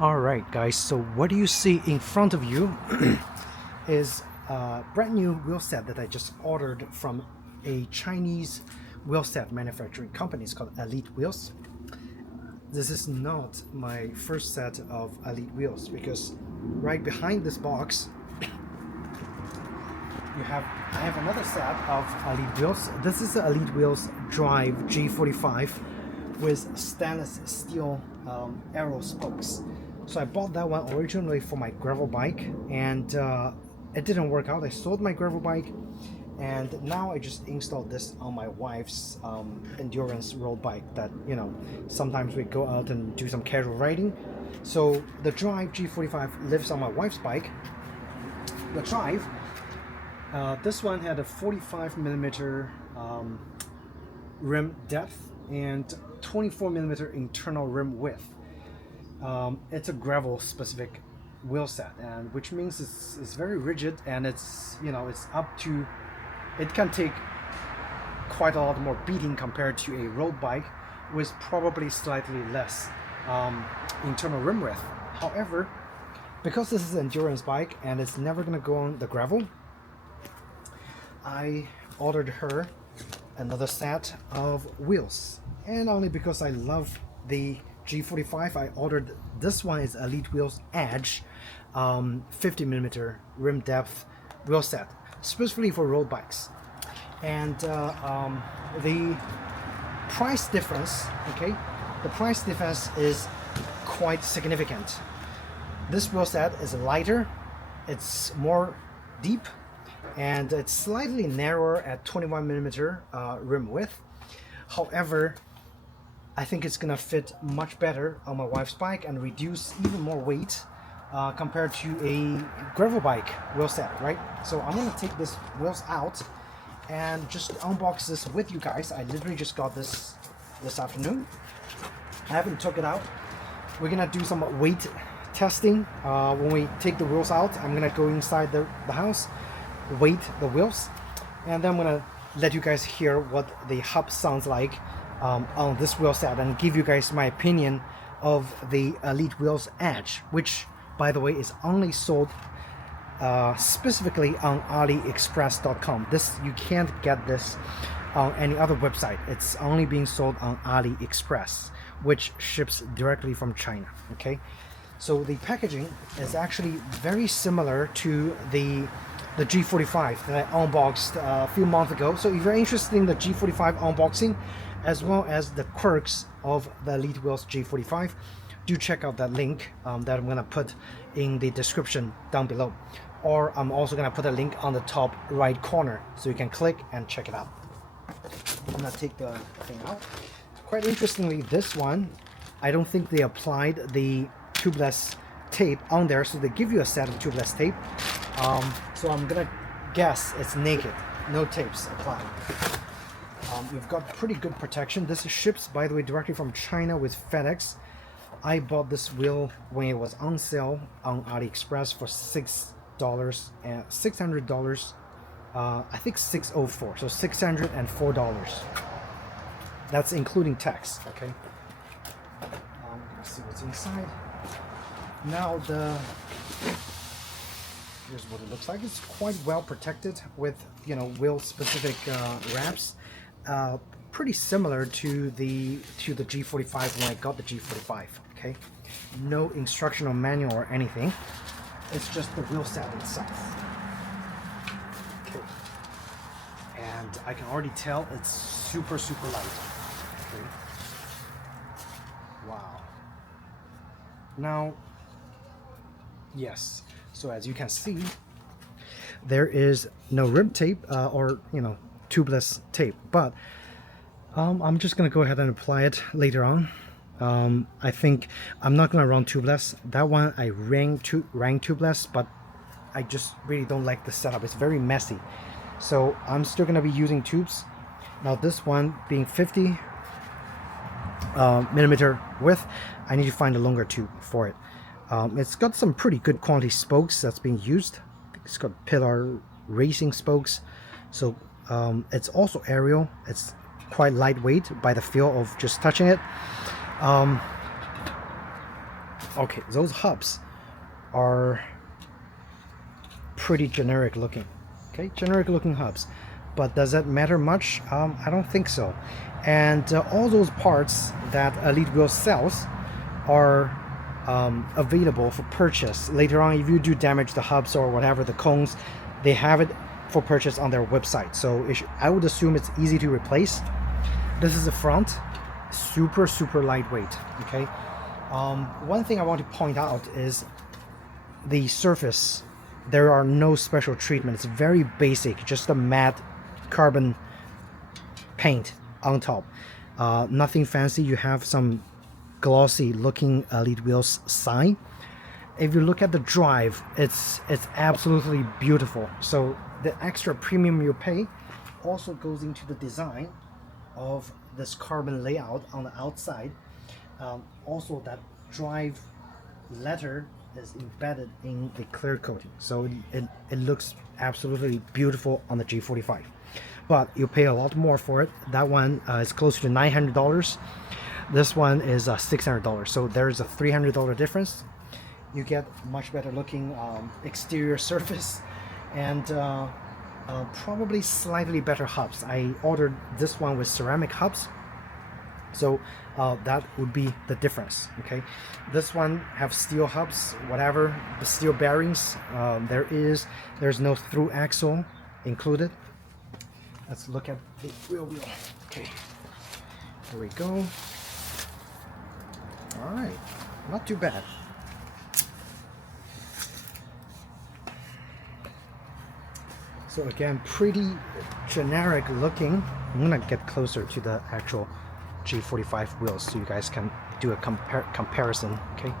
Alright guys, so what do you see in front of you is a brand new wheel set that I just ordered from a Chinese wheel set manufacturing company. It's called Elite Wheels. This is not my first set of Elite Wheels because right behind this box I have another set of Elite Wheels. This is the Elite Wheels Drive G45 with stainless steel arrow spokes. So I bought that one originally for my gravel bike, and it didn't work out. I sold my gravel bike, and now I just installed this on my wife's endurance road bike that, you know, sometimes we go out and do some casual riding. So the Drive G45 lives on my wife's bike. The Drive, this one had a 45 millimeter rim depth and 24 millimeter internal rim width. It's a gravel specific wheel set, and which means it's very rigid, and it's, you know, it's up to, it can take quite a lot more beating compared to a road bike with probably slightly less internal rim width. However, because this is an endurance bike and it's never gonna go on the gravel, I ordered her another set of wheels, and only because I love the G45, I ordered this one. Is Elite Wheels Edge 50 millimeter rim depth wheel set, specifically for road bikes. And the price difference, okay, the price difference is quite significant. This wheel set is lighter, it's more deep, and it's slightly narrower at 21 millimeter rim width. However, I think it's gonna fit much better on my wife's bike and reduce even more weight compared to a gravel bike wheel set, right? So I'm gonna take this wheels out and just unbox this with you guys. I literally just got this afternoon. I haven't took it out. We're gonna do some weight testing. When we take the wheels out, I'm gonna go inside the house, weight the wheels, and then I'm gonna let you guys hear what the hub sounds like on this wheel set, and give you guys my opinion of the Elite Wheels Edge, which, by the way, is only sold specifically on AliExpress.com. This, you can't get this on any other website. It's only being sold on AliExpress, which ships directly from China. Okay, so the packaging is actually very similar to the G45 that I unboxed a few months ago. So if you're interested in the G45 unboxing, as well as the quirks of the Elite Wheels G45, do check out that link that I'm gonna put in the description down below. Or I'm also gonna put a link on the top right corner, so you can click and check it out. I'm gonna take the thing out. Quite interestingly, this one, I don't think they applied the tubeless tape on there, so they give you a set of tubeless tape. So I'm gonna guess it's naked, no tapes applied. We've got pretty good protection. This ships, by the way, directly from China with FedEx. I bought this wheel when it was on sale on AliExpress for $600. I think $604, so $604. That's including tax. Okay. Let's see what's inside. Now here's what it looks like. It's quite well protected with, you know, wheel specific wraps. Pretty similar to the G45 when I got the G45. Okay, no instructional manual or anything. It's just the wheel set itself. Okay, and I can already tell it's super light. Okay. Wow. Now, yes. So as you can see, there is no rib tape or, you know, tubeless tape, but I'm just gonna go ahead and apply it later on. I think I'm not gonna run tubeless. That one I rang tubeless, but I just really don't like the setup. It's very messy, so I'm still gonna be using tubes. Now this one being 50 millimeter width, I need to find a longer tube for it. It's got some pretty good quality spokes that's being used. It's got pillar racing spokes, so it's also aerial. It's quite lightweight by the feel of just touching it. Okay, those hubs are pretty generic looking. Okay, generic looking hubs, but does that matter much? I don't think so. And all those parts that Elite Wheels sells are available for purchase later on. If you do damage the hubs or whatever, the cones, they have it for purchase on their website. So I would assume it's easy to replace. This is the front, super lightweight. Okay. One thing I want to point out is the surface. There are no special treatment. It's very basic, just a matte carbon paint on top. Nothing fancy. You have some glossy looking Elite Wheels sign. If you look at the drive, it's absolutely beautiful. So the extra premium you pay also goes into the design of this carbon layout on the outside. Also, that drive letter is embedded in the clear coating, so it looks absolutely beautiful on the G45. But you pay a lot more for it. That one is closer to $900. This one is $600. So there's a $300 difference. You get much better looking exterior surface and probably slightly better hubs. I ordered this one with ceramic hubs, so that would be the difference. Okay, this one have steel hubs, whatever, the steel bearings. There's no through axle included. Let's look at the wheel. Okay, here we go. All right, not too bad. So again, pretty generic looking. I'm gonna get closer to the actual G45 wheels so you guys can do a comparison. Okay,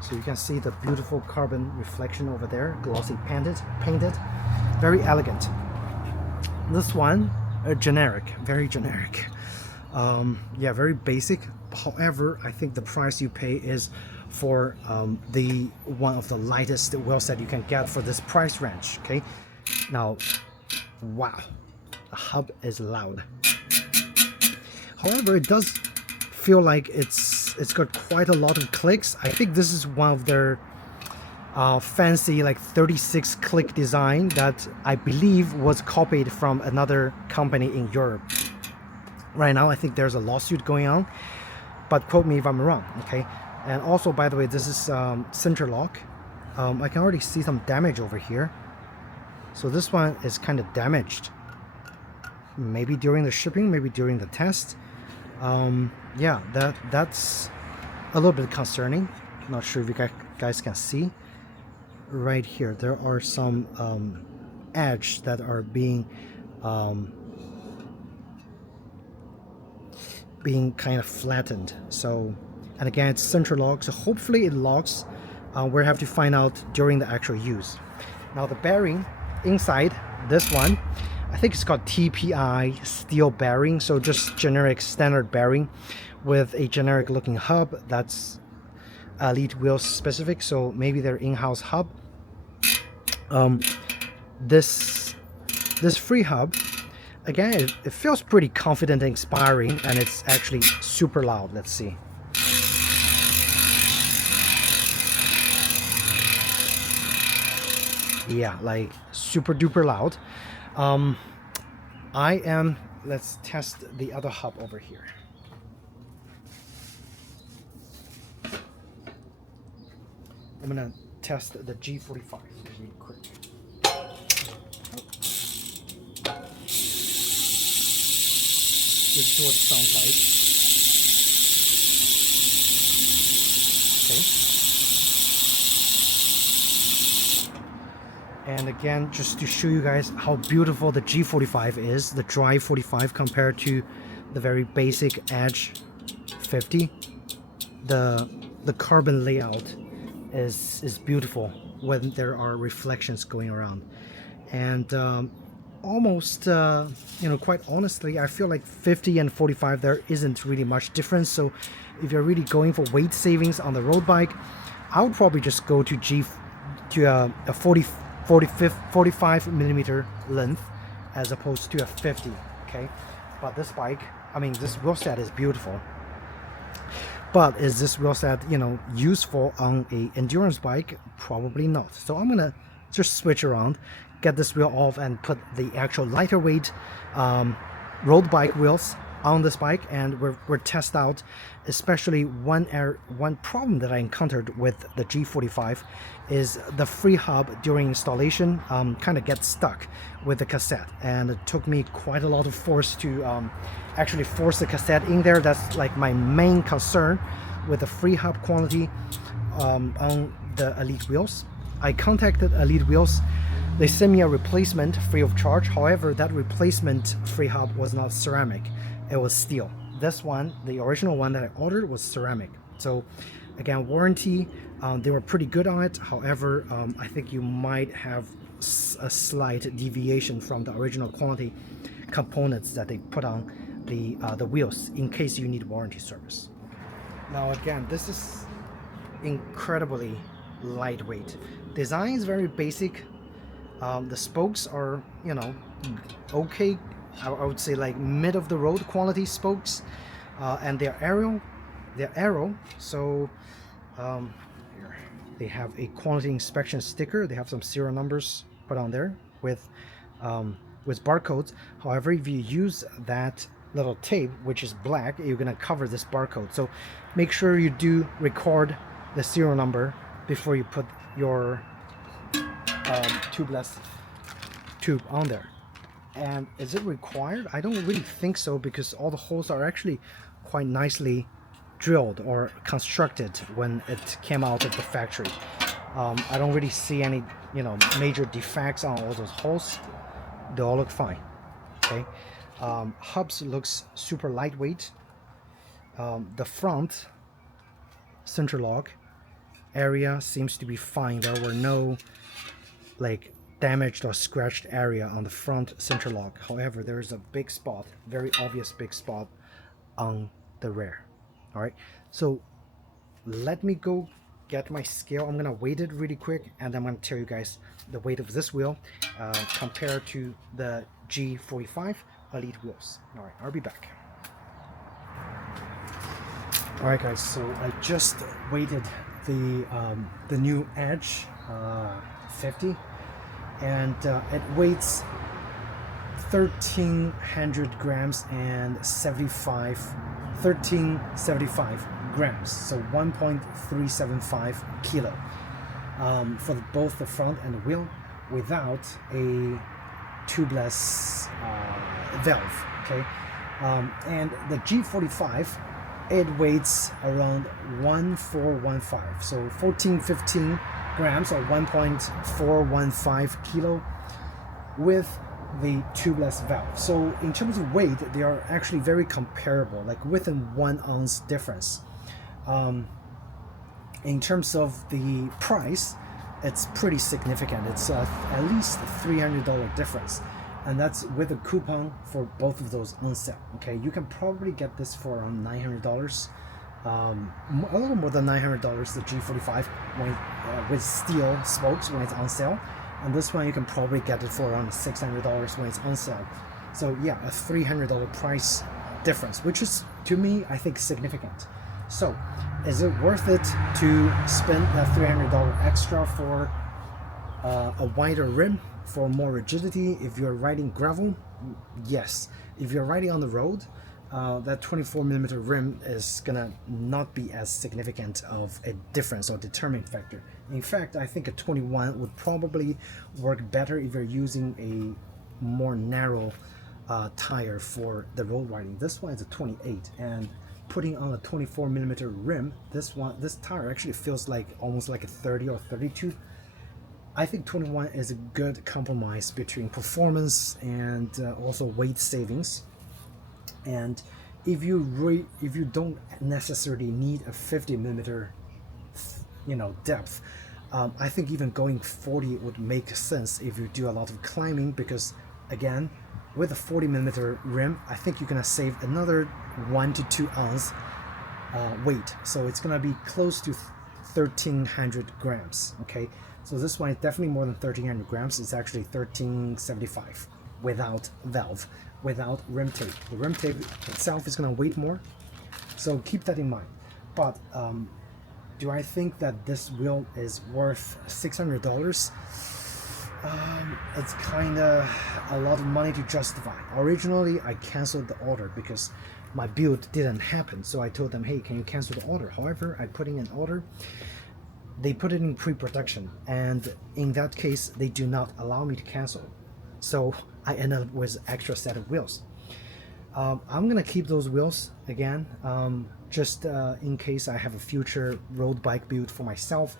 so you can see the beautiful carbon reflection over there, glossy painted, very elegant. This one, generic, very generic. Yeah, very basic. However, I think the price you pay is for the one of the lightest wheel set you can get for this price range. Okay, now, wow, the hub is loud. However, it does feel like it's got quite a lot of clicks. I think this is one of their fancy like 36 click design that I believe was copied from another company in Europe. Right now, I think there's a lawsuit going on, but quote me if I'm wrong. Okay, and also, by the way, this is Centerlock. I can already see some damage over here. So this one is kind of damaged. Maybe during the shipping, maybe during the test. Yeah, that's a little bit concerning. Not sure if you guys can see. Right here, there are some edge that are being kind of flattened. So, and again, it's Centerlock, so hopefully it locks. We'll have to find out during the actual use. Now the bearing inside this one, I think it's called TPI steel bearing, so just generic standard bearing with a generic looking hub. That's Elite Wheels specific, so maybe their in-house hub. This Freehub, again, it feels pretty confident and inspiring, and it's actually super loud. Let's see. Yeah, like super duper loud. Let's test the other hub over here. I'm gonna test the G45 really quick. This is what it sounds like. Okay. And again, just to show you guys how beautiful the G45 is, the Drive 45 compared to the very basic Edge 50. The carbon layout is beautiful when there are reflections going around. And almost, quite honestly, I feel like 50 and 45, there isn't really much difference. So if you're really going for weight savings on the road bike, I would probably just go to a 45 millimeter length as opposed to a 50. Okay, but this bike, I mean, this wheel set is beautiful. But is this wheel set, you know, useful on a endurance bike? Probably not. So I'm gonna just switch around, get this wheel off, and put the actual lighter weight road bike wheels on this bike, and we're test out. Especially one problem that I encountered with the G45 is the Freehub during installation kind of gets stuck with the cassette, and it took me quite a lot of force to actually force the cassette in there. That's like my main concern with the Freehub quality on the Elite wheels. I contacted Elite Wheels. They sent me a replacement free of charge. However, that replacement Freehub was not ceramic, it was steel. This one, the original one that I ordered, was ceramic. So again, warranty, they were pretty good on it. However, I think you might have a slight deviation from the original quality components that they put on the wheels in case you need warranty service. Now again, this is incredibly lightweight. Design is very basic. The spokes are, you know, okay. I would say like mid of the road quality spokes, and they're arrow. So here they have a quality inspection sticker. They have some serial numbers put on there with barcodes. However, if you use that little tape, which is black, you're gonna cover this barcode. So make sure you do record the serial number before you put your tubeless tube on there. And is it required? I don't really think so, because all the holes are actually quite nicely drilled or constructed when it came out of the factory. I don't really see any, you know, major defects on all those holes. They all look fine. Okay. Hubs looks super lightweight. The front Centerlock area seems to be fine. There were no like damaged or scratched area on the front Centerlock. However, there is a big spot, very obvious big spot on the rear. All right, so let me go get my scale. I'm gonna weight it really quick, and then I'm gonna tell you guys the weight of this wheel compared to the G45 Elite wheels. All right, I'll be back. All right, guys. So I just weighted the new Edge 50. And it weighs 1300 grams and 1375 grams, so 1.375 kilo for both the front and the wheel, without a tubeless valve. Okay, and the G45, it weighs around 1415, so 1415 grams, or 1.415 kilo, with the tubeless valve. So in terms of weight, they are actually very comparable, like within 1 ounce difference. In terms of the price, it's pretty significant. It's at least $300 difference, and that's with a coupon for both of those on sale. Okay, you can probably get this for around $900. A little more than $900, the G45 when, with steel spokes when it's on sale, and this one you can probably get it for around $600 when it's on sale. So yeah, a $300 price difference, which is, to me, I think significant. So is it worth it to spend that $300 extra for a wider rim, for more rigidity? If you're riding gravel, yes. If you're riding on the road, that 24mm rim is gonna not be as significant of a difference or determining factor. In fact, I think a 21 would probably work better if you're using a more narrow tire for the road riding. This one is a 28, and putting on a 24mm rim, this tire actually feels like almost like a 30 or 32. I think 21 is a good compromise between performance and also weight savings. And if you don't necessarily need a 50mm, you know, depth, I think even going 40 would make sense if you do a lot of climbing, because again, with a 40mm rim, I think you're gonna save another 1 to 2 ounce weight, so it's gonna be close to 1300 grams. Okay, so this one is definitely more than 1300 grams. It's actually 1375 without valve, without rim tape. The rim tape itself is going to weight more, so keep that in mind. But do I think that this wheel is worth $600? It's kind of a lot of money to justify. Originally, I canceled the order because my build didn't happen. So I told them, hey, can you cancel the order? However, I put in an order. They put it in pre-production, and in that case, they do not allow me to cancel. So I end up with an extra set of wheels. I'm gonna keep those wheels again, just in case I have a future road bike build for myself.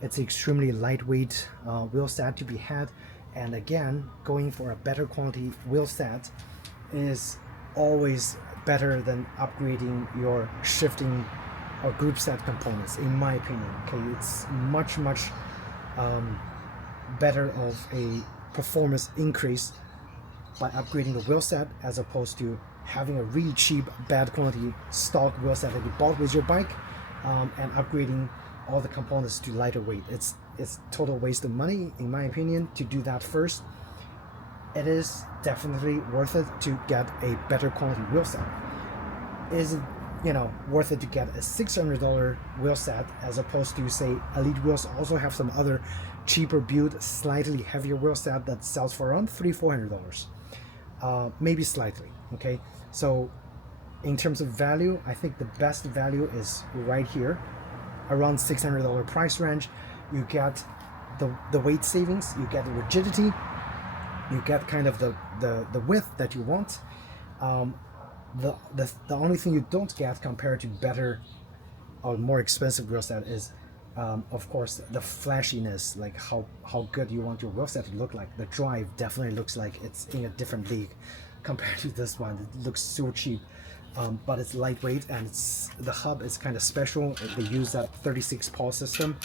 It's extremely lightweight wheel set to be had, and again, going for a better quality wheel set is always better than upgrading your shifting or group set components, in my opinion. Okay, it's much better of a performance increase by upgrading the wheel set as opposed to having a really cheap, bad quality stock wheel set that you bought with your bike and upgrading all the components to lighter weight. It's total waste of money, in my opinion, to do that first. It is definitely worth it to get a better quality wheel set. Is it, you know, worth it to get a $600 wheel set as opposed to, say, Elite Wheels also have some other cheaper build, slightly heavier wheel set that sells for around $300-400, maybe slightly. Okay, so in terms of value, I think the best value is right here, around $600 price range. You get the weight savings, you get the rigidity, you get kind of the width that you want. The only thing you don't get compared to better or more expensive wheel set is of course the flashiness, like how good you want your wheel set to look like. The drive definitely looks like it's in a different league compared to this one. It looks so cheap, but it's lightweight, and the hub is kind of special. They use that 36 pawl system,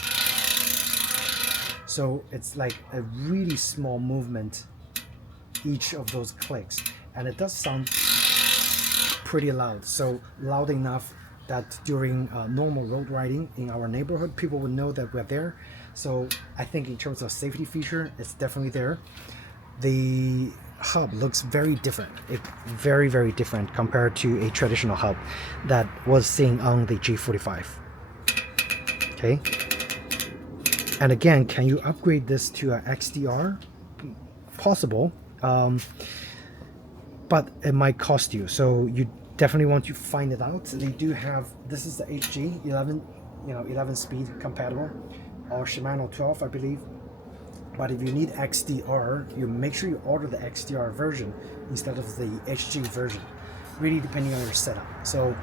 so it's like a really small movement each of those clicks, and it does sound pretty loud, so loud enough that during normal road riding in our neighborhood, people would know that we're there. So I think in terms of safety feature, it's definitely there. The hub looks very different. It's very different compared to a traditional hub that was seen on the G45. Okay, and again, can you upgrade this to a XDR? Possible, but it might cost you, so you definitely want to find it out. They do have, this is the HG 11, 11 speed compatible, or Shimano 12, I believe. But if you need XDR, you make sure you order the XDR version instead of the HG version, really depending on your setup. So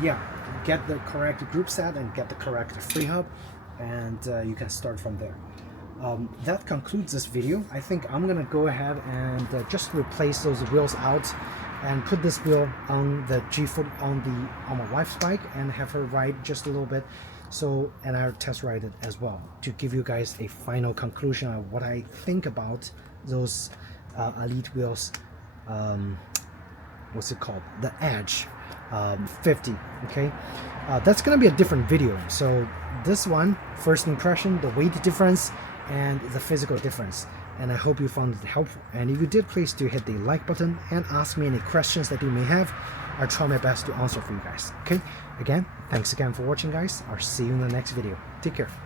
yeah, get the correct group set and get the correct Freehub, and you can start from there. That concludes this video. I think I'm gonna go ahead and just replace those wheels out and put this wheel on the G40 on my wife's bike and have her ride just a little bit. So, and I'll test ride it as well to give you guys a final conclusion of what I think about those Elite wheels. What's it called? The Edge 50. Okay, that's gonna be a different video. So this one, first impression, the weight difference and the physical difference, and I hope you found it helpful. And if you did, please do hit the like button and ask me any questions that you may have. I'll try my best to answer for you guys. Okay, again, thanks again for watching, guys. I'll see you in the next video. Take care.